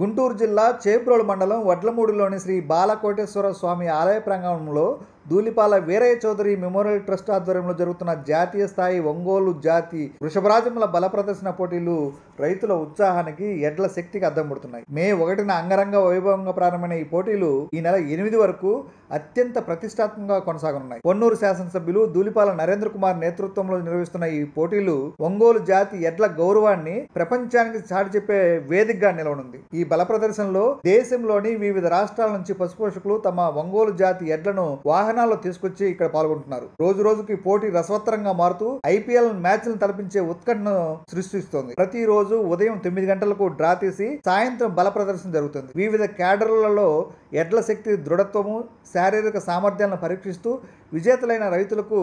గుంటూరు జిల్లా చేబ్రోలు మండలం వడ్లమూడిలోని శ్రీ బాలకోటేశ్వర స్వామి ఆలయ ప్రాంగణంలో ధూళిపాల వీరయ్య చౌదరి మెమోరియల్ ట్రస్ట్ ఆధ్వర్యంలో జరుగుతున్న జాతీయ స్థాయి ఒంగోలు జాతి వృషభరాజముల బల ప్రదర్శన పోటీలు రైతుల ఉత్సాహానికి ఎడ్ల శక్తికి అద్దం పడుతున్నాయి. మే 1న అంగరంగ వైభవంగా ప్రారంభమైన ఈ పోటీలు ఈ నెల 8 వరకు అత్యంత ప్రతిష్టాత్మకంగా కొనసాగనున్నాయి. పొన్నూరు శాసనసభ్యులు ధూళిపాల నరేంద్ర కుమార్ నేతృత్వంలో నిర్వహిస్తున్న ఈ పోటీలు ఒంగోలు జాతి ఎడ్ల గౌరవాన్ని ప్రపంచానికి చాటి చెప్పే వేదికగా నిలవనుంది. ఈ బల ప్రదర్శనలో దేశంలోని వివిధ రాష్ట్రాల నుంచి పశుపోషకులు తమ ఒంగోలు జాతి ఎడ్లను వాహనాల్లో తీసుకొచ్చి ఇక్కడ పాల్గొంటున్నారు. రోజు రోజుకి పోటీ రసవత్తరంగా మారుతూ ఐపీఎల్ మ్యాచ్లను తలపించే ఉత్కంఠను సృష్టిస్తోంది. ప్రతిరోజు ఉదయం 9 గంటలకు డ్రా తీసి సాయంత్రం బల ప్రదర్శన జరుగుతుంది. వివిధ క్యాడర్లలో ఎడ్ల శక్తి, దృఢత్వము, శారీరక సామర్థ్యాలను పరీక్షిస్తూ విజేతలైన రైతులకు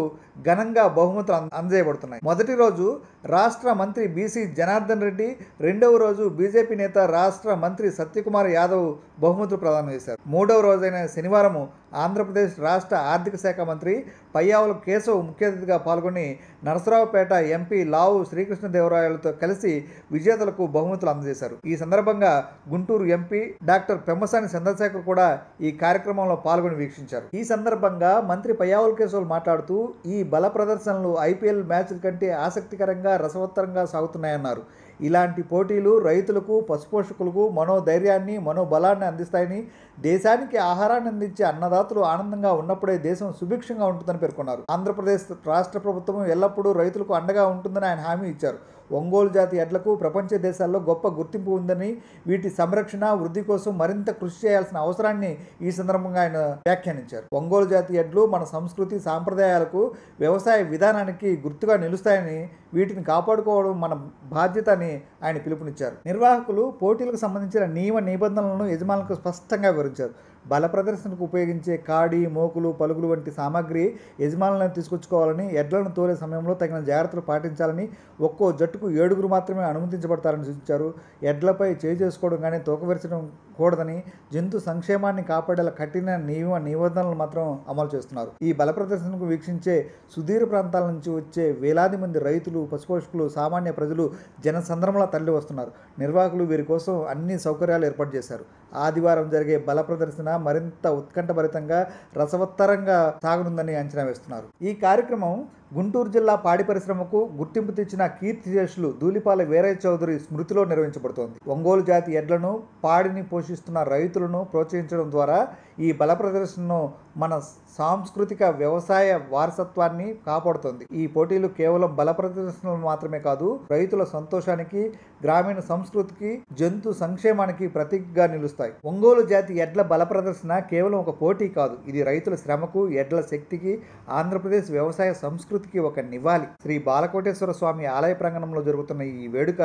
ఘనంగా బహుమతులు అందజేయబడుతున్నాయి. మొదటి రోజు రాష్ట్ర మంత్రి బీసీ జనార్దన్ రెడ్డి, రెండవ రోజు బీజేపీ నేత రాష్ట్ర మంత్రి సత్యకుమార్ యాదవ్ బహుమతులు ప్రదానం చేశారు. మూడవ రోజైన శనివారం ఆంధ్రప్రదేశ్ రాష్ట్ర ఆర్థిక శాఖ మంత్రి పయ్యావుల కేశవ్ ముఖ్య అతిథిగా పాల్గొని నరసరావుపేట ఎంపీ లావు శ్రీకృష్ణదేవరాయలతో కలిసి విజేతలకు బహుమతులు అందజేశారు. ఈ సందర్భంగా గుంటూరు ఎంపీ డాక్టర్ పెమ్మసాని చంద్రశేఖర్ కూడా ఈ కార్యక్రమంలో పాల్గొని వీక్షించారు. ఈ సందర్భంగా మంత్రి పయ్యావుల కేశవ్ మాట్లాడుతూ ఈ బల ప్రదర్శనలు ఐపీఎల్ మ్యాచ్ల కంటే ఆసక్తికరంగా, రసవత్తరంగా సాగుతున్నాయన్నారు. ఇలాంటి పోటీలు రైతులకు, పశుపోషకులకు మనోధైర్యాన్ని, మనోబలాన్ని అందిస్తాయని, దేశానికి ఆహారాన్ని అందించే అన్నదాతలు ఆనందంగా ఉన్నప్పుడే దేశం సుభిక్షంగా ఉంటుందని పేర్కొన్నారు. ఆంధ్రప్రదేశ్ రాష్ట్ర ప్రభుత్వం ఎల్లప్పుడూ రైతులకు అండగా ఉంటుందని ఆయన హామీ ఇచ్చారు. ఒంగోలు జాతి ఎడ్లకు ప్రపంచ దేశాల్లో గొప్ప గుర్తింపు ఉందని, వీటి సంరక్షణ, వృద్ధి కోసం మరింత కృషి చేయాల్సిన అవసరాన్ని ఈ సందర్భంగా ఆయన వ్యాఖ్యానించారు. ఒంగోలు జాతి ఎడ్లు మన సంస్కృతి, సాంప్రదాయాలకు, వ్యవసాయ విధానానికి గుర్తుగా నిలుస్తాయని, వీటిని కాపాడుకోవడం మన బాధ్యత అని ఆయన పిలుపునిచ్చారు. నిర్వాహకులు పోటీలకు సంబంధించిన నియమ నిబంధనలను యజమానులకు స్పష్టంగా వివరించారు. బల ప్రదర్శనకు ఉపయోగించే కాడి, మోకులు, పలుగులు వంటి సామాగ్రి యజమానులను తీసుకొచ్చుకోవాలని, ఎడ్లను తోలే సమయంలో తగిన జాగ్రత్తలు పాటించాలని, ఒక్కో జట్టుకు 7 మాత్రమే అనుమతించబడతారని సూచించారు. ఎడ్లపై చేయి చేసుకోవడం కానీ, తోకవెరచడం కూడదని, జంతు సంక్షేమాన్ని కాపాడేలా కఠిన నియమ నిబంధనలు మాత్రం అమలు చేస్తున్నారు. ఈ బల ప్రదర్శనకు వీక్షించే సుదూర ప్రాంతాల నుంచి వచ్చే వేలాది మంది రైతులు, పశుపోషకులు, సామాన్య ప్రజలు జనసంద్రమలా తరలి వస్తున్నారు. నిర్వాహకులు వీరి కోసం అన్ని సౌకర్యాలు ఏర్పాటు చేశారు. ఆదివారం జరిగే బల ప్రదర్శన మరింత ఉత్కంఠభరితంగా, రసవత్తరంగా సాగనుందని అంచనా వేస్తున్నారు. ఈ కార్యక్రమం గుంటూరు జిల్లా పాడి పరిశ్రమకు గుర్తింపు తెచ్చిన కీర్తిశేషులు ధూళిపాల వీరయ్య చౌదరి స్మృతిలో నిర్వహించబడుతోంది. ఒంగోలు జాతి ఎడ్లను, పాడిని పోషిస్తున్న రైతులను ప్రోత్సహించడం ద్వారా ఈ బల ప్రదర్శనను మన సాంస్కృతిక వ్యవసాయ వారసత్వాన్ని కాపాడుతోంది. ఈ పోటీలు కేవలం బల ప్రదర్శనలు మాత్రమే కాదు, రైతుల సంతోషానికి, గ్రామీణ సంస్కృతికి, జంతు సంక్షేమానికి ప్రతీకగా నిలుస్తాయి. ఒంగోలు జాతి ఎడ్ల బల ప్రదర్శన కేవలం ఒక పోటీ కాదు, ఇది రైతుల శ్రమకు, ఎడ్ల శక్తికి, ఆంధ్రప్రదేశ్ వ్యవసాయ సంస్కృతికి ఒక నివాళి. శ్రీ బాలకోటేశ్వర స్వామి ఆలయ ప్రాంగణంలో జరుగుతున్న ఈ వేడుక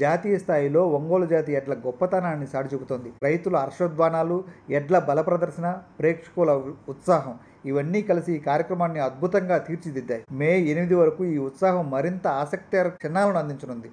జాతీయ స్థాయిలో ఒంగోలు జాతి ఎడ్ల గొప్పతనాన్ని చాటి చూపుతోంది. రైతుల హర్షోద్వానాలు, ఎడ్ల బల ప్రదర్శన, ప్రేక్షకుల ఉత్సాహం ఇవన్నీ కలిసి ఈ కార్యక్రమాన్ని అద్భుతంగా తీర్చిదిద్దాయి. మే 8 వరకు ఈ ఉత్సాహం మరింత ఆసక్తికర క్షణాలను అందించనుంది.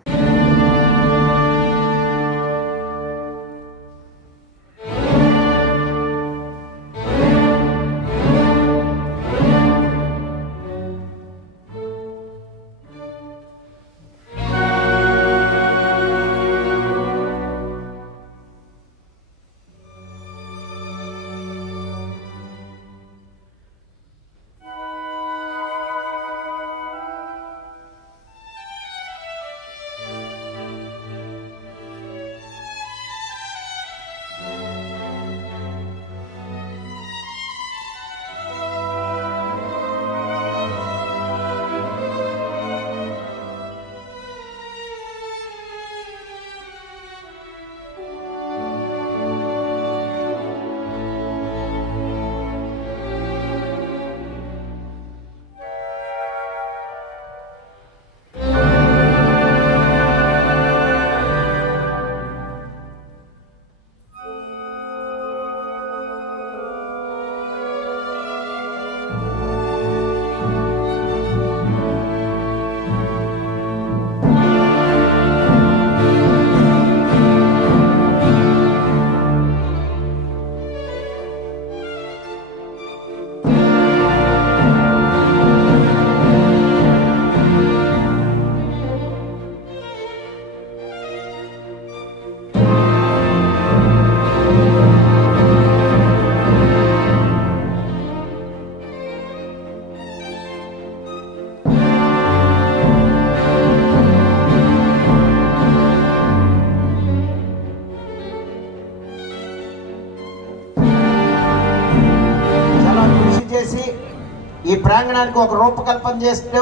ప్రాంగణానికి ఒక రూపకల్పన చేస్తూ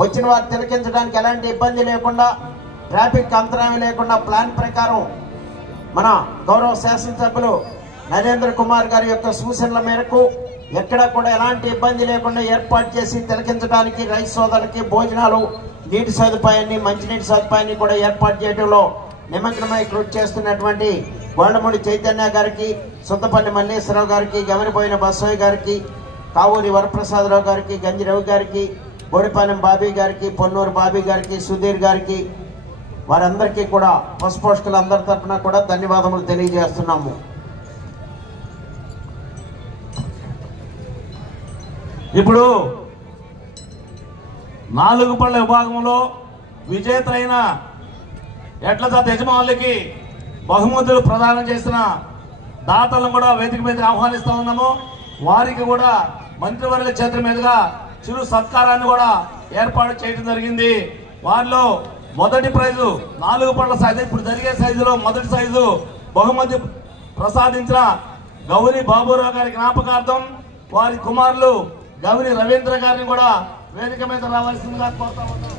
వచ్చిన వారు తిలకించడానికి ఎలాంటి ఇబ్బంది లేకుండా, ట్రాఫిక్ అంతరాయం లేకుండా ప్లాన్ ప్రకారం మన గౌరవ శాసనసభ్యులు నరేంద్ర కుమార్ గారి యొక్క సూచనల మేరకు ఎక్కడ కూడా ఎలాంటి ఇబ్బంది లేకుండా ఏర్పాటు చేసి తిలకించడానికి రైతు సోదరులకి భోజనాలు, నీటి సదుపాయాన్ని, మంచినీటి సదుపాయాన్ని కూడా ఏర్పాటు చేయడంలో నిమగ్నమై కృషి చేస్తున్నటువంటి గోల్డమూడి చైతన్య గారికి, సుత్తపల్లి మల్లేశ్వరరావు గారికి, గమనిపోయిన బసవయ్య గారికి, కావూరి వరప్రసాదరావు గారికి, గంజి రవి గారికి, బోడిపాలెం బాబీ గారికి, పొన్నూరు బాబీ గారికి, సుధీర్ గారికి, వారందరికీ కూడా పశుపోషకులందరి తరఫున కూడా ధన్యవాదములు తెలియజేస్తున్నాము. ఇప్పుడు 4 పళ్ళ విభాగంలో విజేత అయిన ఎడ్ల జాతి యజమానులకి బహుమతులు ప్రదానం చేసిన దాతలను కూడా వేదిక మీదకి ఆహ్వానిస్తూ ఉన్నాము. వారికి కూడా మంత్రివర్గ చేతుల మీదుగా చిరు సత్కారాన్ని కూడా ఏర్పాటు చేయడం జరిగింది. వారిలో మొదటి ప్రైజు 4 పళ్ళ సైజు, ఇప్పుడు జరిగే సైజులో మొదటి సైజు బహుమతి ప్రసాదించిన గౌరి బాబురావు గారి జ్ఞాపకార్థం వారి కుమారులు గౌరి రవీంద్ర గారిని కూడా వేదిక మీద రావాల్సిందిగా కోరుతా ఉన్నాం.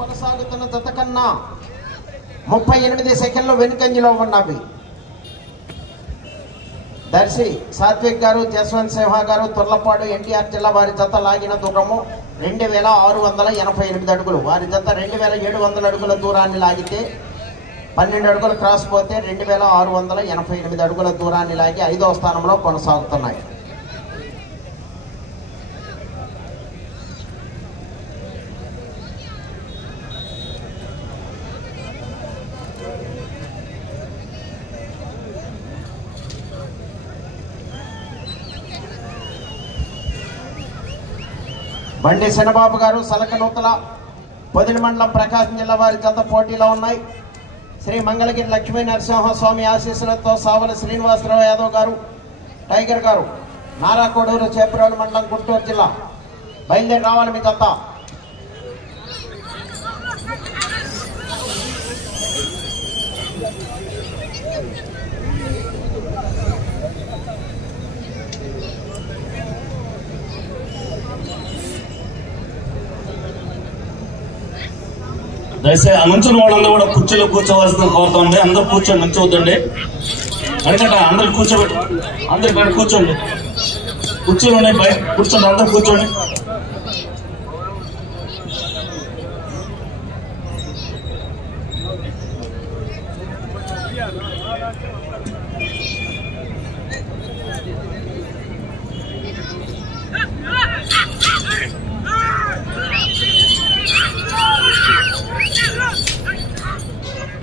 కొనసాగుతున్న జత కన్నా 38 సెకండ్లు వెనుకంజలో ఉన్నవి. దర్శి సాత్విక్ గారు, జస్వంత్ సింహ గారు, తుర్లపాడు ఎన్టీఆర్ జిల్లా వారి జత లాగిన దూరము 2688 అడుగులు. వారి జత 2700 అడుగుల దూరాన్ని లాగితే 12 అడుగులు క్రాస్ పోతే 2688 అడుగుల దూరాన్ని లాగి 5వ స్థానంలో కొనసాగుతున్నాయి. బండి శనబాబు గారు, సలకనూతల పొదిలి మండలం, ప్రకాశం జిల్లా వారి జత పోటీలో ఉన్నాయి. శ్రీ మంగళగిరి లక్ష్మీ నరసింహస్వామి ఆశీస్సులతో సావల శ్రీనివాసరావు యాదవ్ గారు, టైగర్ గారు, నారాకోడూరు, చేపురోలు మండలం, గుంటూరు జిల్లా బయలుదేరి రావాలి మీ జత. దయచేసి ఆ నుంచిన వాళ్ళందరూ కూడా కుర్చీలో కూర్చోవలసిన కోరుతుంది. అందరూ కూర్చోండి, నుంచోవద్దండి. అడిగట అందరు కూర్చోబెట్టి, అందరు ఇక్కడ కూర్చోండి. కుర్చీలు ఉన్నాయి, బయట కూర్చోండి, అందరు కూర్చోండి.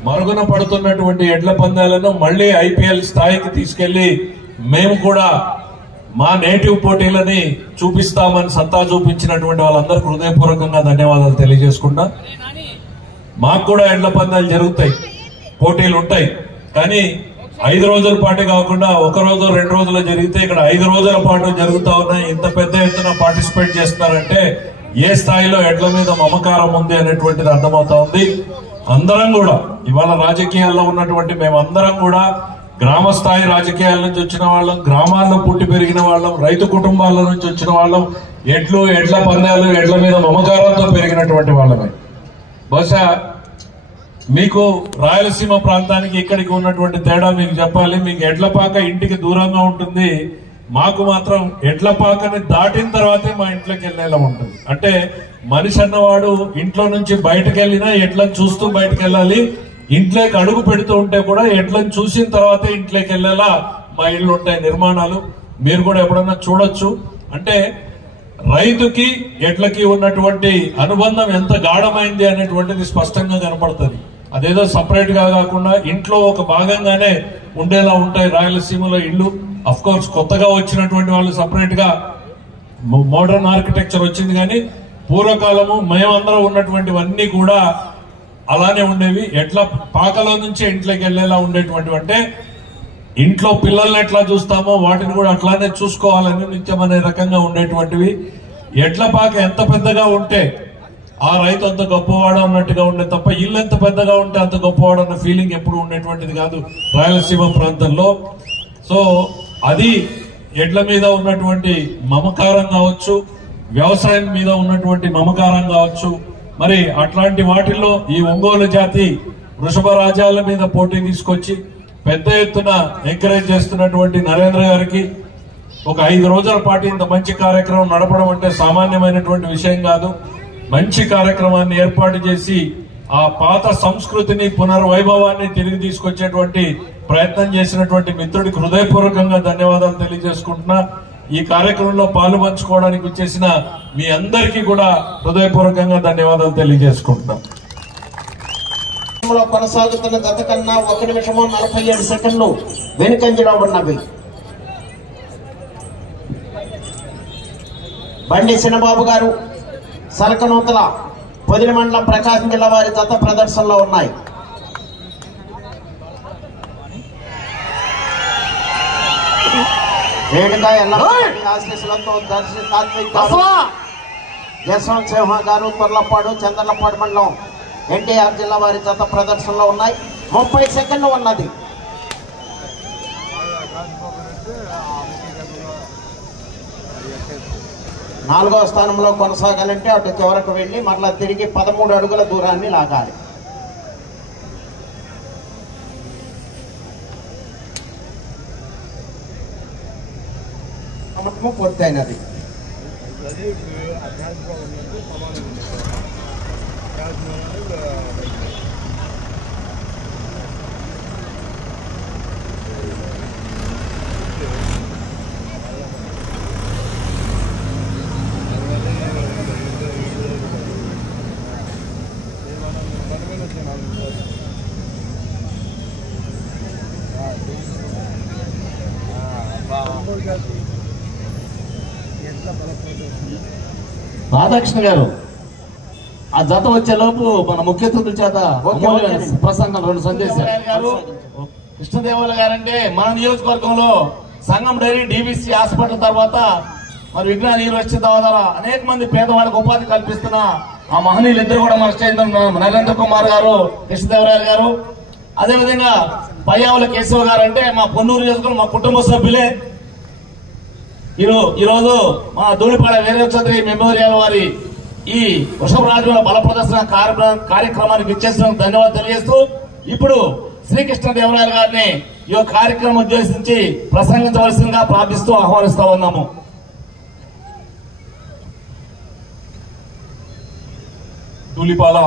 మరుగున పడుతున్నటువంటి ఎడ్ల పందాలను మళ్లీ ఐపీఎల్ స్థాయికి తీసుకెళ్లి మేము కూడా మా నేటివ్ పోటీలని చూపిస్తామని సత్తా చూపించినటువంటి వాళ్ళందరికీ హృదయపూర్వకంగా ధన్యవాదాలు తెలియజేసుకుంటా. మాకు కూడా ఎడ్ల పందాలు జరుగుతాయి, పోటీలు ఉంటాయి. కానీ 5 రోజుల పాటు కాకుండా 1 రోజు 2 రోజులు జరిగితే ఇక్కడ 5 రోజుల పాటు జరుగుతా ఉన్నాయి. ఇంత పెద్ద ఎత్తున పార్టిసిపేట్ చేస్తున్నారంటే ఏ స్థాయిలో ఎడ్ల మీద మమకారం ఉంది అనేటువంటిది అర్థమవుతా ఉంది. అందరం కూడా ఇవాళ రాజకీయాల్లో ఉన్నటువంటి మేమందరం కూడా గ్రామ స్థాయి రాజకీయాల నుంచి వచ్చిన వాళ్ళం, గ్రామాల్లో పుట్టి పెరిగిన వాళ్ళం, రైతు కుటుంబాల నుంచి వచ్చిన వాళ్ళం, ఎడ్ల పందాలు, ఎడ్ల మీద మమకారంతో పెరిగినటువంటి వాళ్ళమే. బహుశా మీకు రాయలసీమ ప్రాంతానికి ఇక్కడికి ఉన్నటువంటి తేడా మీకు చెప్పాలి. మీకు ఎడ్లపాక ఇంటికి దూరంగా ఉంటుంది, మాకు మాత్రం ఎడ్లపాకని దాటిన తర్వాతే మా ఇంట్లోకి వెళ్ళేలా ఉంటుంది. అంటే మనిషి అన్నవాడు ఇంట్లో నుంచి బయటకు వెళ్ళినా ఎడ్లను చూస్తూ బయటకు వెళ్ళాలి. ఇంట్లోకి అడుగు పెడుతూ ఉంటే కూడా ఎడ్లను చూసిన తర్వాతే ఇంట్లోకి వెళ్ళేలా మా ఇళ్ళు ఉంటాయి నిర్మాణాలు. మీరు కూడా ఎప్పుడన్నా చూడొచ్చు. అంటే రైతుకి ఎడ్లకి ఉన్నటువంటి అనుబంధం ఎంత గాఢమైంది అనేటువంటిది స్పష్టంగా కనపడుతుంది. అదేదో సపరేట్ గా కాకుండా ఇంట్లో ఒక భాగంగానే ఉండేలా ఉంటాయి రాయలసీమలో ఇళ్ళు. అఫ్ కోర్స్ కొత్తగా వచ్చినటువంటి వాళ్ళు సపరేట్ గా మోడర్న్ ఆర్కిటెక్చర్ వచ్చింది, కానీ పూర్వకాలము మేమందరం ఉన్నటువంటివన్నీ కూడా అలానే ఉండేవి. ఎట్లా పాకలో నుంచి ఇంట్లోకి వెళ్లేలా ఉండేటువంటి, అంటే ఇంట్లో పిల్లల్ని ఎట్లా చూస్తామో వాటిని కూడా అట్లానే చూసుకోవాలని నిత్యం అనే రకంగా ఉండేటువంటివి. ఎడ్ల పాక ఎంత పెద్దగా ఉంటే ఆ రైతు అంత గొప్పవాడు అన్నట్టుగా ఉండే తప్ప ఇల్లు ఎంత పెద్దగా ఉంటే అంత గొప్పవాడు అన్న ఫీలింగ్ ఎప్పుడు ఉండేటువంటిది కాదు రాయలసీమ ప్రాంతంలో. సో అది ఎడ్ల మీద ఉన్నటువంటి మమకారం కావచ్చు, వ్యవసాయం మీద ఉన్నటువంటి మమకారం కావచ్చు. మరి అట్లాంటి వాటిల్లో ఈ ఒంగోలు జాతి వృషభ రాజ్యాల మీద పోటీ తీసుకొచ్చి పెద్ద ఎత్తున ఎంకరేజ్ చేస్తున్నటువంటి నరేంద్ర గారికి ఒక 5 రోజుల పాటు ఇంత మంచి కార్యక్రమం నడపడం అంటే సామాన్యమైనటువంటి విషయం కాదు. మంచి కార్యక్రమాన్ని ఏర్పాటు చేసి ఆ పాత సంస్కృతిని పునర్వైభవాన్ని తిరిగి తీసుకొచ్చేటువంటి ప్రయత్నం చేసినటువంటి మిత్రుడికి హృదయపూర్వకంగా ధన్యవాదాలు తెలియజేసుకుంటున్నా. ఈ కార్యక్రమంలో పాలు పంచుకోవడానికి వచ్చేసిన మీ అందరికీ కూడా హృదయపూర్వకంగా ధన్యవాదాలు తెలియజేసుకుంటున్నాం. కొనసాగుతున్న గత కన్నా 1 నిమిషము 47 సెకండ్లు వెనుకంజలో ఉన్నవి. బండి చిన్నబాబు గారు సలకనూతల పొదిలి మండలం ప్రకాశం జిల్లా వారి గత ప్రదర్శనలో ఉన్నాయి. వేడుగా ఆశీస్సులతో యశ్వంత్ సింహ గారు తొర్లపాడు చంద్రలపాడు మండలం ఎన్టీఆర్ జిల్లా వారి గత ప్రదర్శనలో ఉన్నాయి. 30 సెకండ్లు ఉన్నది. నాలుగవ స్థానంలో కొనసాగాలంటే అటు చివరకు వెళ్లి మరలా తిరిగి 13 అడుగుల దూరాన్ని లాగాలి. పూర్తయినది. రాధాకృష్ణ గారు ఆ జత వచ్చే లోపు మన ముఖ్య అతిథుల చేత ప్రసంగం 2 సందేశాలు గారు. కృష్ణదేవుల గారంటే మన నియోజకవర్గంలో సంగం డైరీ డిబిసి హాస్పిటల్ తర్వాత మరి విజ్ఞాన యూనివర్సిటీ ద్వారా అనేక మంది పేదవాళ్ళకు ఉపాధి కల్పిస్తున్న ఆ మహనీయులు ఇద్దరు కూడా మన స్టేజ్ నరేంద్ర కుమార్ గారు, కృష్ణదేవరాయలు గారు, అదేవిధంగా పయ్యావుల కేశవ గారు అంటే మా పొన్నూరు నియోజకవర్గం మా కుటుంబ సభ్యులే. ఈరోజు మా ధూళిపాడ వీరయ్య చౌదరి మెమోరియల్ వారి ఈ వృషభరాజుల బల ప్రదర్శన కార్యక్రమానికి ఇచ్చేసినందుకు ధన్యవాదాలు తెలియజేస్తూ ఇప్పుడు శ్రీకృష్ణదేవరాయలు గారిని ఈ కార్యక్రమం ఉద్దేశించి ప్రసంగించవలసిందిగా ప్రార్థిస్తూ ఆహ్వానిస్తా ఉన్నాము. ధూళిపాల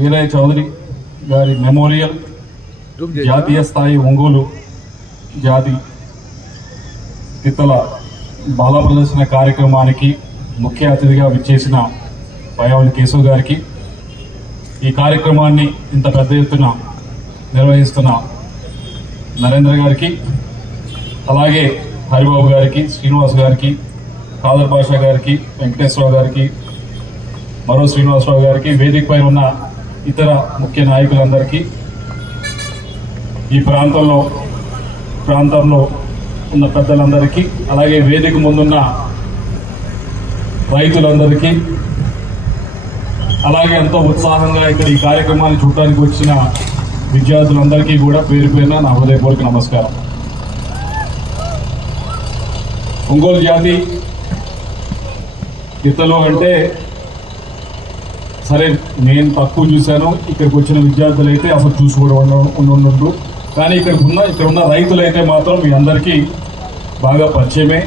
వీరయ్య చౌదరి గారి మెమోరియల్ జాతీయ స్థాయి ఒంగోలు జాతి గిత్తల బాల ప్రదర్శన కార్యక్రమానికి ముఖ్య అతిథిగా విచ్చేసిన పయ్యావుల కేశవ్ గారికి, ఈ కార్యక్రమాన్ని ఇంత పెద్ద ఎత్తున నిర్వహిస్తున్న నరేంద్ర గారికి, అలాగే హరిబాబు గారికి, శ్రీనివాస్ గారికి, ఖాదర్ బాషా గారికి, వెంకటేశ్వరరావు గారికి, మరో శ్రీనివాసరావు గారికి, వేదిక పైన ఉన్న ఇతర ముఖ్య నాయకులందరికీ, ఈ ప్రాంతంలో ఉన్న పెద్దలందరికీ, అలాగే వేదిక ముందున్న రైతులందరికీ, అలాగే ఎంతో ఉత్సాహంగా ఇక్కడ ఈ కార్యక్రమాన్ని చూడటానికి వచ్చిన విద్యార్థులందరికీ కూడా పేరు పేరున నా హృదయపూర్వక నమస్కారం. ఒంగోలు జాతి గిత్తలు అంటే సరే నేను తక్కువ చూశాను, ఇక్కడికి వచ్చిన విద్యార్థులు అయితే అసలు చూసుకోవడం ఉండు, కానీ ఇక్కడ ఉన్న రైతులైతే మాత్రం మీ అందరికీ బాగా పరిచయమే.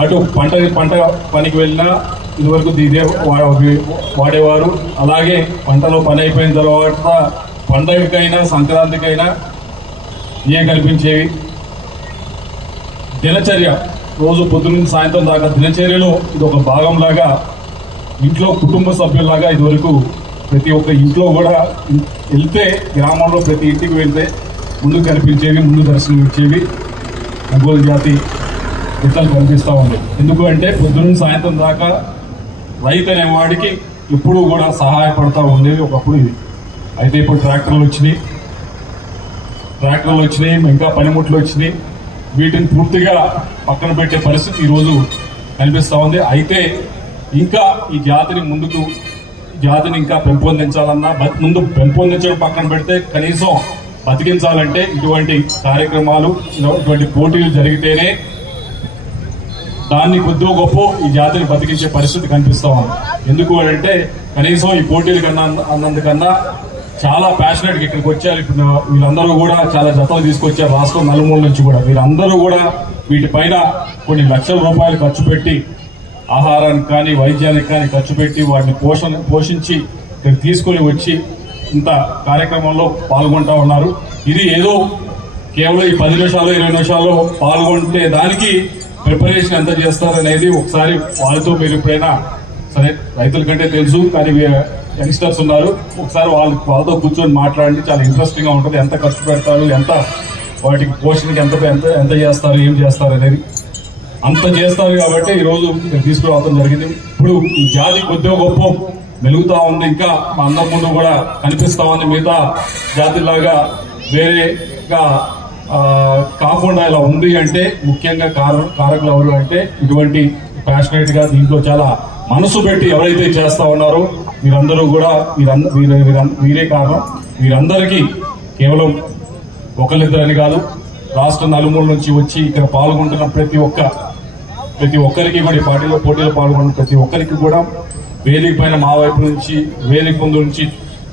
అటు పంట పనికి వెళ్ళినా ఇదివరకు ఇదే వాడేవారు, అలాగే పంటలో పని అయిపోయిన తర్వాత పండగకైనా సంక్రాంతికైనా ఏ కల్పించేవి. దినచర్య రోజు పొద్దున్న సాయంత్రం దాకా దినచర్యలో ఇది ఒక భాగంలాగా, ఇంట్లో కుటుంబ సభ్యుల్లాగా ఇదివరకు ప్రతి ఒక్క ఇంట్లో కూడా వెళ్తే, గ్రామంలో ప్రతి ఇంటికి వెళ్తే ముందు కనిపించేవి, ముందు దర్శనం ఇచ్చేవి ఒంగోలు జాతి ఇతలు కనిపిస్తూ ఉంది. ఎందుకు అంటే పొద్దున్న సాయంత్రం దాకా రైతు అనే వాడికి ఎప్పుడూ కూడా సహాయపడతా ఉండేది ఒకప్పుడు ఇది. అయితే ఇప్పుడు ట్రాక్టర్లు వచ్చినాయి, ఇంకా పనిముట్లు వచ్చినాయి. వీటిని పూర్తిగా పక్కన పెట్టే పరిస్థితి ఈరోజు కనిపిస్తూ ఉంది. అయితే ఇంకా ఈ జాతిని ఇంకా పెంపొందించాలన్నా, ముందు పెంపొందించడం పక్కన పెడితే కనీసం బతికించాలంటే ఇటువంటి కార్యక్రమాలు, ఇటువంటి పోటీలు జరిగితేనే దాన్ని కొద్దిగా గొప్ప ఈ జాతిని బతికించే పరిస్థితి కనిపిస్తా ఉంది. ఎందుకు అంటే కనీసం ఈ పోటీల కన్నా అన్నందుకన్నా చాలా ప్యాషనెట్గా ఇక్కడికి వచ్చారు. ఇప్పుడు వీళ్ళందరూ కూడా చాలా జతలు తీసుకొచ్చారు రాష్ట్రం నలుమూల నుంచి కూడా. వీళ్ళందరూ కూడా వీటిపైన కొన్ని లక్షల రూపాయలు ఖర్చు పెట్టి ఆహారానికి కానీ వైద్యానికి కానీ ఖర్చు పెట్టి వాటిని పోషించి ఇక్కడ తీసుకుని వచ్చి ఇంత కార్యక్రమంలో పాల్గొంటా ఉన్నారు. ఇది ఏదో కేవలం ఈ 10 నిమిషాలు 20 నిమిషాల్లో పాల్గొంటే దానికి ప్రిపరేషన్ ఎంత చేస్తారనేది ఒకసారి వాళ్ళతో మీరు ఎప్పుడైనా, సరే రైతుల కంటే తెలుసు కానీ యంగ్స్టర్స్ ఉన్నారు, ఒకసారి వాళ్ళతో కూర్చొని మాట్లాడండి. చాలా ఇంట్రెస్టింగ్ గా ఉంటుంది. ఎంత ఖర్చు పెడతారు, ఎంత వాటికి పోషణకి ఎంత చేస్తారు, ఏం చేస్తారు అనేది అంత చేస్తారు. కాబట్టి ఈ రోజు తీసుకురావడం జరిగింది. ఇప్పుడు ఈ జాతి కొద్దిగా గొప్ప మెలుగుతా ఉంది, ఇంకా మా అందరి ముందు కూడా కనిపిస్తా ఉంది. మిగతా జాతిలాగా వేరేగా కాకుండా ఇలా ఉంది అంటే ముఖ్యంగా కారకులు ఎవరు అంటే ఇటువంటి ప్యాషనేట్ గా దీంట్లో చాలా మనసు పెట్టి ఎవరైతే చేస్తా ఉన్నారో వీరందరూ కూడా వీరే కారణం. వీరందరికీ కేవలం ఒకరిద్దరని కాదు, రాష్ట్ర నలుమూల నుంచి వచ్చి ఇక్కడ పాల్గొంటున్న ప్రతి ఒక్కరికి కూడా ఈ పోటీలో పాల్గొన్న ప్రతి ఒక్కరికి కూడా వేదిక పైన మా వైపు నుంచి, వేదిక ముందు నుంచి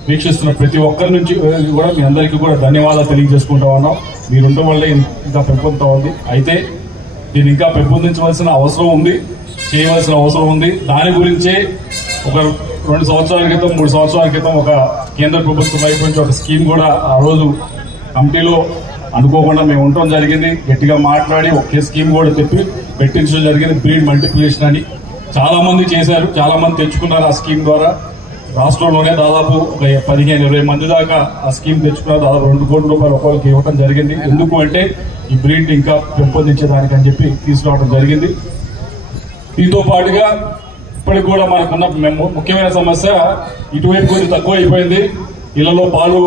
వీక్షిస్తున్న ప్రతి ఒక్కరి నుంచి కూడా మీ అందరికీ కూడా ధన్యవాదాలు తెలియజేసుకుంటా ఉన్నాం. మీరుండడం వల్లే ఇంకా పెంపొందుతా ఉంది. అయితే దీన్ని ఇంకా పెంపొందించవలసిన అవసరం ఉంది, చేయవలసిన అవసరం ఉంది. దాని గురించే ఒక 2 సంవత్సరాల క్రితం 3 సంవత్సరాల క్రితం ఒక కేంద్ర ప్రభుత్వం వైపు నుంచి ఒక స్కీమ్ కూడా ఆ రోజు కమిటీలో అనుకోకుండా మేము ఉండటం జరిగింది. గట్టిగా మాట్లాడి ఒకే స్కీమ్ కూడా పెట్టించడం జరిగింది. బ్రీడ్ మల్టిప్లికేషన్ అని చాలా మంది చేశారు, చాలా మంది తెచ్చుకున్నారు. ఆ స్కీమ్ ద్వారా రాష్ట్రంలోనే దాదాపు ఒక 15-20 మంది దాకా ఆ స్కీమ్ తెచ్చుకున్నారు. దాదాపు 2 కోట్ల రూపాయలు ఒక్కొక్కరికి ఇవ్వడం జరిగింది. ఎందుకు అంటే ఈ బ్రీడ్ ఇంకా పెంపొందించేదానికి అని చెప్పి తీసుకురావడం జరిగింది. దీంతో పాటుగా ఇప్పటికి కూడా మనకున్న ముఖ్యమైన సమస్య ఇటువైపు కొద్దిగా తక్కువ అయిపోయింది. ఇళ్లలో పాలు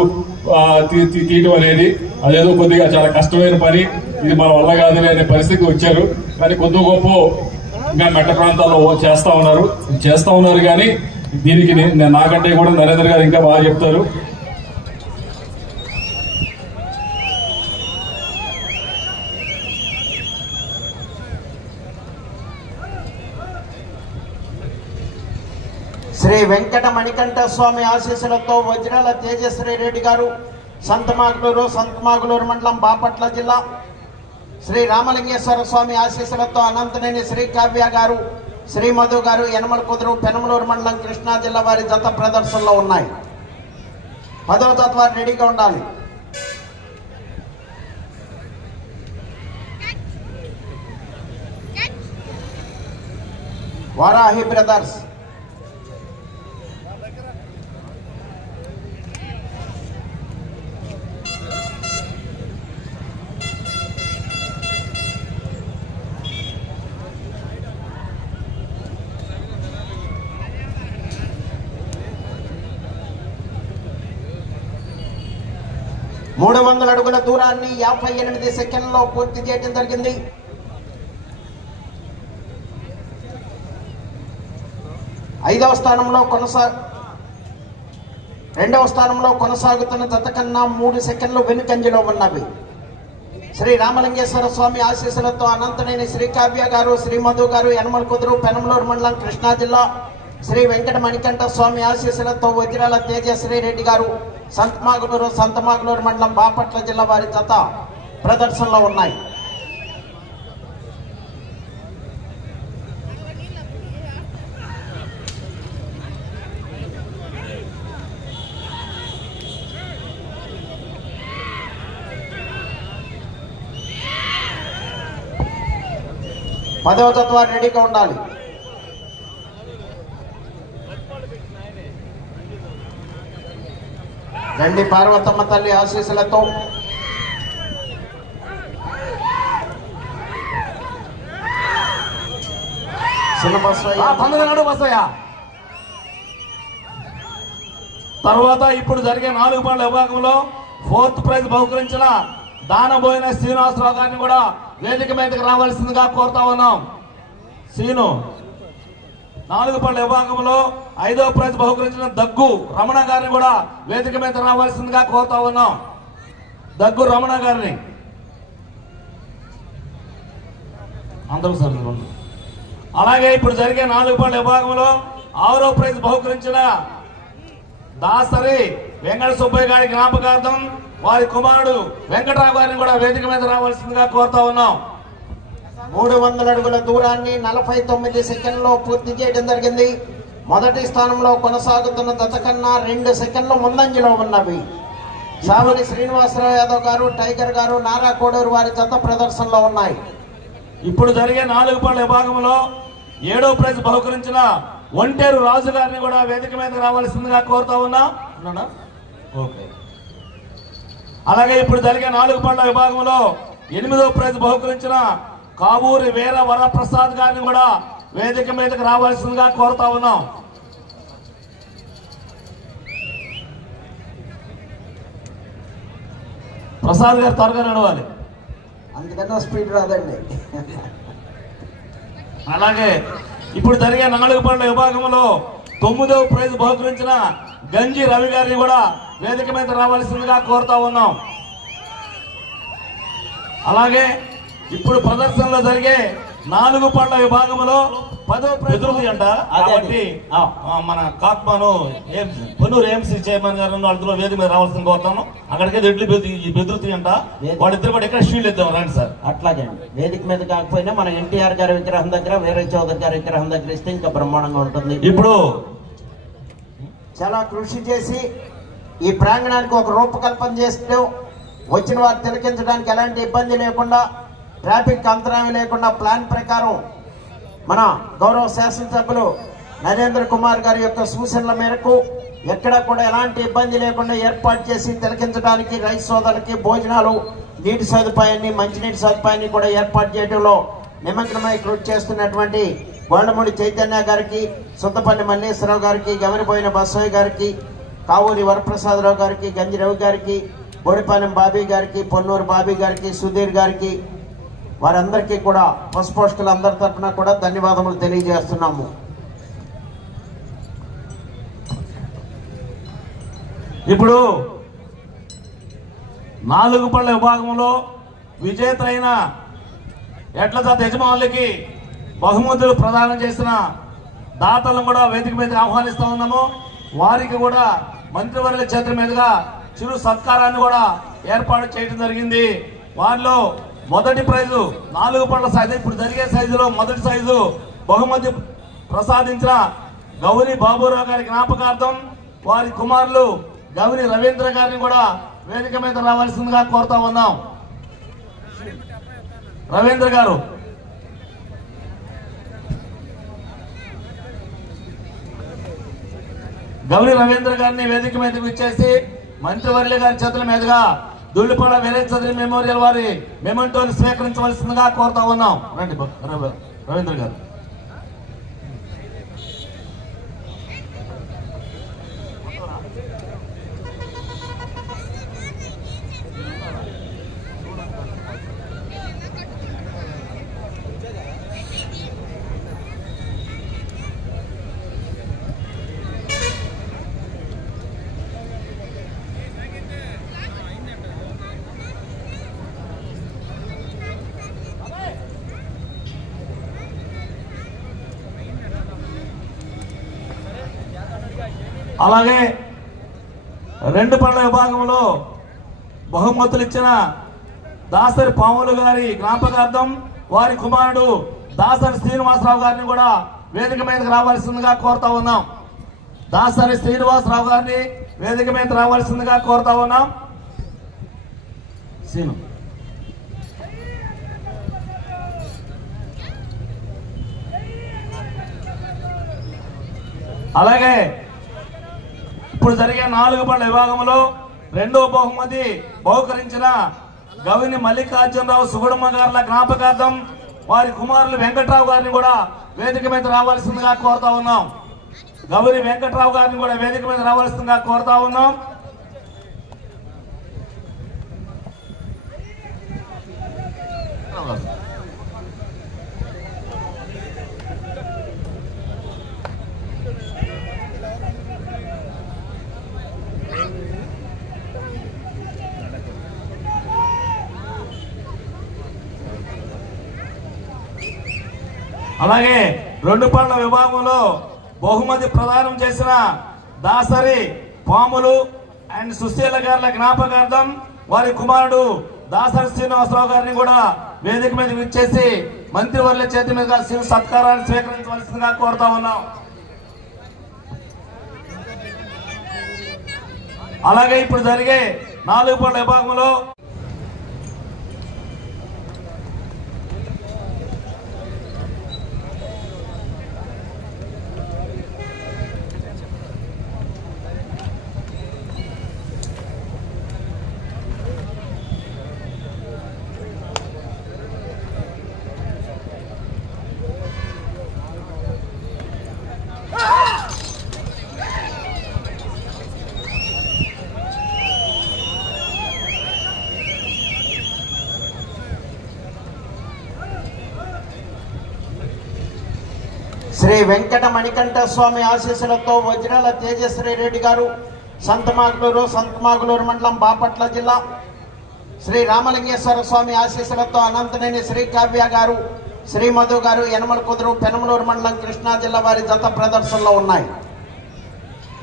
తీయటం అనేది అదేదో కొద్దిగా చాలా కష్టమైన పని, ఇది మన వల్ల కాదు అనే పరిస్థితికి వచ్చారు. కానీ కొద్ది గొప్ప ఇంకా మెట్ట ప్రాంతాల్లో చేస్తా ఉన్నారు కానీ దీనికి నాకంటే కూడా నరేంద్ర గారు ఇంకా బాగా చెప్తారు. శ్రీ వెంకట మణికంఠ స్వామి ఆశీస్సులతో వజ్రాల తేజశ్రీ రెడ్డి గారు సంతమాగులూరు మండలం బాపట్ల జిల్లా, శ్రీ రామలింగేశ్వర స్వామి ఆశీస్సులతో అనంతనేని శ్రీ కావ్య గారు, శ్రీ మధు గారు యనమల కుదురు పెనమలూరు మండలం కృష్ణా జిల్లా వారి జత ప్రదర్శనలో ఉన్నాయి. 10వ తత్వాలు రెడీగా ఉండాలి. వారాహి బ్రదర్స్ మూడు 300 అడుగుల దూరాన్ని 58 సెకండ్లలో పూర్తి చేయడం జరిగింది. రెండవ స్థానంలో కొనసాగుతున్న జత కన్నా 3 సెకండ్లు వెనుకంజలో ఉన్నవి. శ్రీ రామలింగేశ్వర స్వామి ఆశీస్సులతో అనంతనేని శ్రీ కావ్య గారు, శ్రీ మధు గారు యనమల కుదురు పెనమలూరు మండలం కృష్ణా జిల్లా, శ్రీ వెంకట మణికంఠ స్వామి ఆశీస్సులతో వజ్రాల తేజశ్రీ రెడ్డి గారు సంతమాగులూరు మండలం బాపట్ల జిల్లా వారి జత ప్రదర్శనలో ఉన్నాయి. పదవ తత్వాలు రెడీగా ఉండాలి. రండి పార్వతమ్మ తల్లి ఆశీస్సులతో చిన్న బస్సు పందగనాడు బసయ్య. తర్వాత ఇప్పుడు జరిగే 4 పనుల విభాగంలో 4th ప్రైజ్ బహుకరించిన దానబోయిన శ్రీనివాసరావు గారిని కూడా వేదిక మీదకి రావాల్సిందిగా కోరుతా ఉన్నాం. శ్రీను 4 పనుల విభాగంలో 5వ ప్రైజ్ బహుకరించిన దగ్గు రమణ గారిని కూడా వేదిక మీద రావాల్సిందిగా కోరుతా ఉన్నాం. దగ్గు రమణ గారిని అందరూ సరే. అలాగే ఇప్పుడు జరిగే 4 పనుల విభాగంలో 6వ ప్రైజ్ బహుకరించిన దాసరి వెంకట సుబ్బయ్య గారి జ్ఞాపకార్థం వారి కుమారుడు వెంకటరావు గారిని కూడా వేదిక మీద రావాల్సిందిగా కోరుతా ఉన్నాం. 300 అడుగుల దూరాన్ని 49 సెకండ్లో పూర్తి చేయడం జరిగింది. మొదటి స్థానంలో కొనసాగుతున్న దశ కన్నా 2 సెకండ్లు ముందంజలో ఉన్నవి. సావుని శ్రీనివాసరావు యాదవ్ గారు, టైగర్ గారు, నారా కోడూరు వారి జత ప్రదర్శనలో ఉన్నాయి. ఇప్పుడు జరిగే 4 పనుల విభాగంలో 7వ ప్రైజ్ బహుకరించిన ఒంటేరు రాజు గారిని కూడా వేదిక మీద రావాల్సిందిగా కోరుతా ఉన్నా. ఓకే. అలాగే ఇప్పుడు జరిగే 4 పనుల విభాగంలో 8వ ప్రైజ్ బహుకరించిన కావూరి వీర వరప్రసాద్ గారిని కూడా వేదిక మీదకి రావాల్సిందిగా కోరుతా ఉన్నాం. ప్రసాద్ గారు త్వరగా నడవాలి, అందుకన్నా స్పీడ్ రాదండి. అలాగే ఇప్పుడు జరిగే 4 పనుల విభాగంలో 9వ ప్రైజ్ బహుకరించిన గంజి రవి గారిని కూడా వేదిక మీద రావాల్సిందిగా కోరుతా ఉన్నాం. అలాగే ఇప్పుడు ప్రదర్శనలో జరిగే 4 పనుల విభాగంలో 10వ ప్రైజ్ అంట. కాబట్టి మన కాక్మాను పొన్నూరు ఏఎంసీ చైర్మన్ గారు వాళ్ళతో వేదిక మీద రావాల్సింది కోరుతాను. అక్కడికి బెదురుతాయి అంట, వాళ్ళిద్దరు కూడా ఎక్కడ షీల్డ్ ఇద్దాం రండి సార్. అట్లాగే వేదిక మీద కాకపోయినా మన ఎన్టీఆర్ గారి విగ్రహం దగ్గర, వీర చౌదరి గారి విగ్రహం దగ్గర ఇస్తే ఇంకా బ్రహ్మాండంగా ఉంటుంది. ఇప్పుడు చాలా కృషి చేసి ఈ ప్రాంగణానికి ఒక రూపకల్పన చేస్తూ వచ్చిన వారు తిలకించడానికి ఎలాంటి ఇబ్బంది లేకుండా, ట్రాఫిక్ అంతరాయం లేకుండా ప్లాన్ ప్రకారం మన గౌరవ శాసనసభ్యులు నరేంద్ర కుమార్ గారి యొక్క సూచనల మేరకు ఎక్కడ కూడా ఎలాంటి ఇబ్బంది లేకుండా ఏర్పాటు చేసి తిలకించడానికి రైతు సోదరులకి భోజనాలు, నీటి సదుపాయాన్ని, మంచినీటి సదుపాయాన్ని కూడా ఏర్పాటు చేయడంలో నిమగ్నమై కృషి చేస్తున్నటువంటి గోళ్ళమూడి చైతన్య గారికి, సుత్తపల్లి మల్లేశ్వరరావు గారికి, గమనిపోయిన బస్సయ్య గారికి, కావూరి వరప్రసాదరావు గారికి, గంజి రవి గారికి, బోడిపాలెం బాబీ గారికి, పొన్నూరు బాబీ గారికి, సుధీర్ గారికి, వారందరికీ కూడా పశుపోషకులందరి తరఫున కూడా ధన్యవాదములు తెలియజేస్తున్నాము. ఇప్పుడు 4 పనుల విభాగంలో విజేత అయిన ఎడ్ల జాతి యజమానులకి బహుమతులు ప్రదానం చేసిన దాతలను కూడా వేదిక మీదకి ఆహ్వానిస్తా ఉన్నాము. వారికి కూడా మంత్రివర్యుల చేతుల మీదుగా చిరు సత్కారాన్ని కూడా ఏర్పాటు చేయడం జరిగింది. వారిలో మొదటి ప్రైజు 4 పనుల సైజు, ఇప్పుడు జరిగే సైజులో మొదటి సైజు బహుమతి ప్రసాదించిన గౌరి బాబురావు గారి జ్ఞాపకార్థం వారి కుమారులు గౌరి రవీంద్ర గారిని కూడా వేదిక మీద రావాల్సిందిగా కోరుతా ఉన్నాం. రవీంద్ర గారు గౌరి రవీంద్ర గారిని వేదిక మీదకి ఇచ్చేసి మంత్రివర్యుల గారి చేతుల మీదుగా దుల్లిపాల వీరేశ్వరి మెమోరియల్ వారి మెమెంటోని స్వీకరించవలసిందిగా కోరుతా ఉన్నాం. రండి రవీంద్ర గారు. అలాగే 2 పనుల విభాగంలో బహుమతులు ఇచ్చిన దాసరి పాములు గారి జ్ఞాపకార్థం వారి కుమారుడు దాసరి శ్రీనివాసరావు గారిని కూడా వేదిక మీదకి రావాల్సిందిగా కోరుతా ఉన్నాం. దాసరి శ్రీనివాసరావు గారిని వేదిక మీద రావాల్సిందిగా కోరుతా ఉన్నాం. శ్రీను అలాగే ఇప్పుడు జరిగే 4 పనుల విభాగంలో 2వ బహుమతి బహుకరించిన గవిని మల్లికార్జునరావు సుగుడమ్మ గారుల జ్ఞాపకార్థం వారి కుమారులు వెంకట్రావు గారిని కూడా వేదిక మీద రావాల్సిందిగా కోరుతా ఉన్నాం. గౌరీ వెంకట్రావు గారిని కూడా వేదిక మీద రావాల్సిందిగా కోరుతా ఉన్నాం. అలాగే 2 పళ్ళ విభాగంలో బహుమతి ప్రదానం చేసిన దాసరి పాములు అండ్ సుశీల గారుల జ్ఞాపకార్థం వారి కుమారుడు దాసరి శ్రీనివాసరావు గారిని కూడా వేదిక మీద విచ్చేసి మంత్రివర్యుల చేతి మీద సత్కారాన్ని స్వీకరించవలసిందిగా కోరుతా ఉన్నాం. అలాగే ఇప్పుడు జరిగే 4 పళ్ళ విభాగంలో శ్రీ వెంకట మణికంఠ స్వామి ఆశీస్సులతో వజ్రాల తేజశ్రీ రెడ్డి గారు సంతమాగులూరు మండలం బాపట్ల జిల్లా, శ్రీ రామలింగేశ్వర స్వామి ఆశీస్సులతో అనంతనేని శ్రీ కావ్య గారు, శ్రీ మధు గారు యనమల కుదురు పెనమలూరు మండలం కృష్ణా జిల్లా వారి జత ప్రదర్శనలో ఉన్నాయి.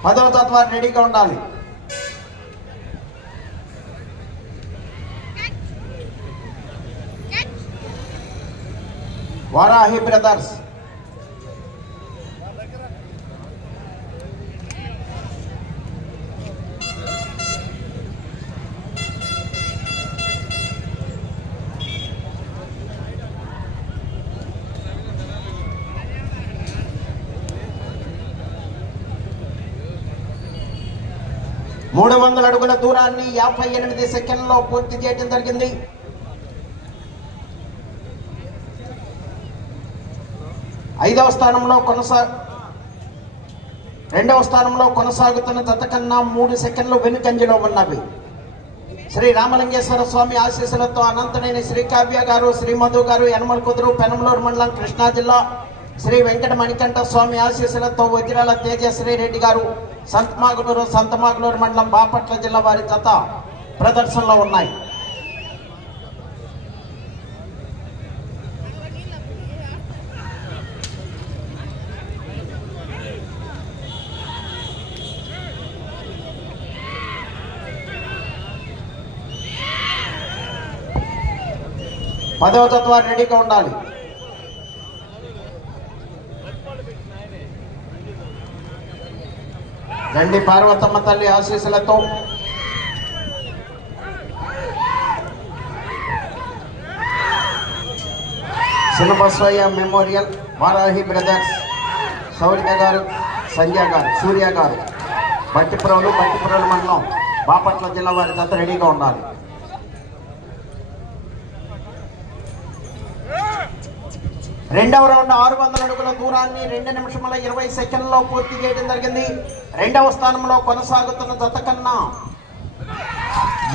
10వ జత వారు రెడీగా ఉండాలి. వారాహి బ్రదర్స్ మూడు 300 అడుగుల దూరాన్ని 58 సెకండ్లలో పూర్తి చేయడం జరిగింది. రెండవ స్థానంలో కొనసాగుతున్న జత కన్నా 3 సెకండ్లు వెనుకంజలో ఉన్నవి. శ్రీ రామలింగేశ్వర స్వామి ఆశీస్సులతో అనంతనేని శ్రీ కావ్య గారు, శ్రీ మధు గారు యనమల కుదురు పెనమలూరు మండలం కృష్ణా జిల్లా, శ్రీ వెంకట మణికంఠ స్వామి ఆశీస్సులతో వజ్రాల తేజశ్రీ రెడ్డి గారు సంతమాగులూరు మండలం బాపట్ల జిల్లా వారి జత ప్రదర్శనలో ఉన్నాయి. పదవ జత వారు రెడీగా ఉండాలి. రండి పార్వతమ్మ తల్లి ఆశీస్సులతో శినబస్వయ్య మెమోరియల్, వారాహి బ్రదర్స్, శౌర్య గారు, సంజయ్ గారు, సూర్య గారు, బట్టిప్రోలు మండలం బాపట్ల జిల్లా వారి జత రెడీగా ఉండాలి. రెండవ రౌండ్ 600 అడుగుల దూరాన్ని 2 నిమిషముల 20 సెకండ్లలో పూర్తి చేయడం జరిగింది. రెండవ స్థానంలో కొనసాగుతున్న జత కన్నా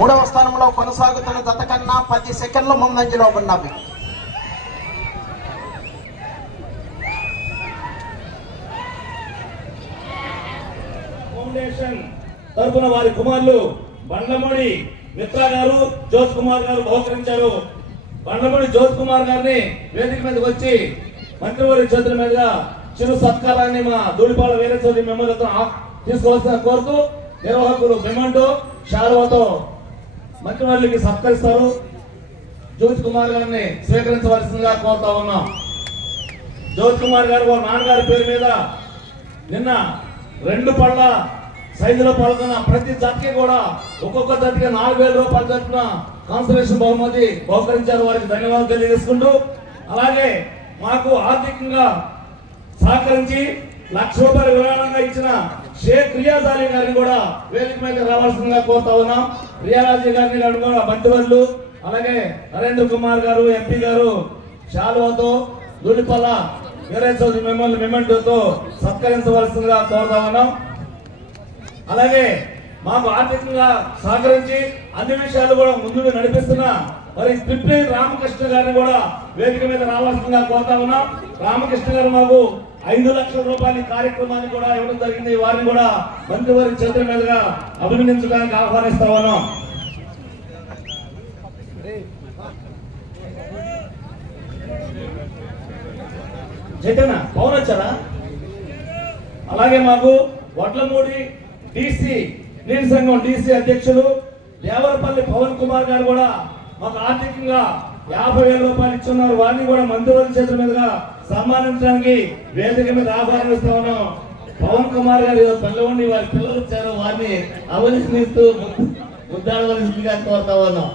3వ స్థానంలో కొనసాగుతున్న జత కన్నా 10 సెకండ్ల ముందంజలో ఉన్నవి. ఫౌండేషన్ తరపున వారి కుమారులు బండ్లమూడి మిత్రా గారు, జ్యోత్ కుమార్ గారు బహుకరించారు. బండ్లమూడి జ్యోత్ కుమార్ గారిని వేదిక మీదకి వచ్చి మంత్రివర్గ చేతుల మీదుగా చిరు సత్కారాన్ని మా ధూళిపాల వీర చౌదరి మెమోరియల్తో తీసుకోవాల్సిన కోరుతూ నిర్వాహకులు మెమంటో షాల్వాతో మంత్రివర్యులకి సత్కరిస్తారు. జ్యోత్ కుమార్ గారిని స్వీకరించవలసిందిగా కోరుతా ఉన్నాం. జ్యోత్ కుమార్ గారు వాళ్ళ నాన్నగారి పేరు మీద నిన్న 2 పళ్ళ సైజులో పాల్గొన్న ప్రతి జతకి కూడా ఒక్కొక్క జతకి 4,000 రూపాయల జట్టున కాన్సలేషన్ బహుమతి బహుకరించారు. వారికి ధన్యవాదాలు తెలియజేసుకుంటూ, అలాగే మాకు ఆర్థికంగా సహకరించి ₹1,00,000 విరాళంగా ఇచ్చిన షేక్ రియాజ్ అలీ గారిని కూడా వేదిక మీద రావాల్సిందిగా కోరుతా ఉన్నాం. రియాజ్ అలీ గారిని కూడా బంటివర్లు, అలాగే నరేంద్ర కుమార్ గారు, ఎంపీ గారు, శాలువతో దూలిపల్ల వీరయ్య చౌదరి మెమెంటోతో సత్కరించవలసిందిగా కోరుతా ఉన్నాం. అలాగే మాకు ఆర్థికంగా సహకరించి అన్ని విషయాలు కూడా ముందుకు నడిపిస్తున్న మరి తిప్పి రామకృష్ణ గారిని కూడా వేదిక మీద రావాల్సిందిగా కోరుతా ఉన్నాం. రామకృష్ణ గారు మాకు 5 లక్షల రూపాయల కార్యక్రమాన్ని కూడా ఇవ్వడం జరిగింది. వారిని కూడా మంత్రివారి చేతుల మీదుగా అభినందించడానికి ఆహ్వానిస్తా ఉన్నాం. చైతన్య పవన్ వచ్చారా? అలాగే మాకు వడ్లమూడి డిసి నీటి సంఘం డిసి అధ్యక్షులు దేవరపల్లి పవన్ కుమార్ గారు కూడా మాకు ఆర్థికంగా 50,000 రూపాయలు ఇచ్చున్నారు. వారిని కూడా మంత్రివర్గ చేతుల మీదుగా సన్మానించడానికి వేదిక మీద ఆహ్వానిస్తా ఉన్నాం. పవన్ కుమార్ గారు పల్లె ఉండి వారి పిల్లలు వచ్చారు, వారిని అభినందిస్తూ ముద్దాడవలసిందిగా కోరుతా ఉన్నాం.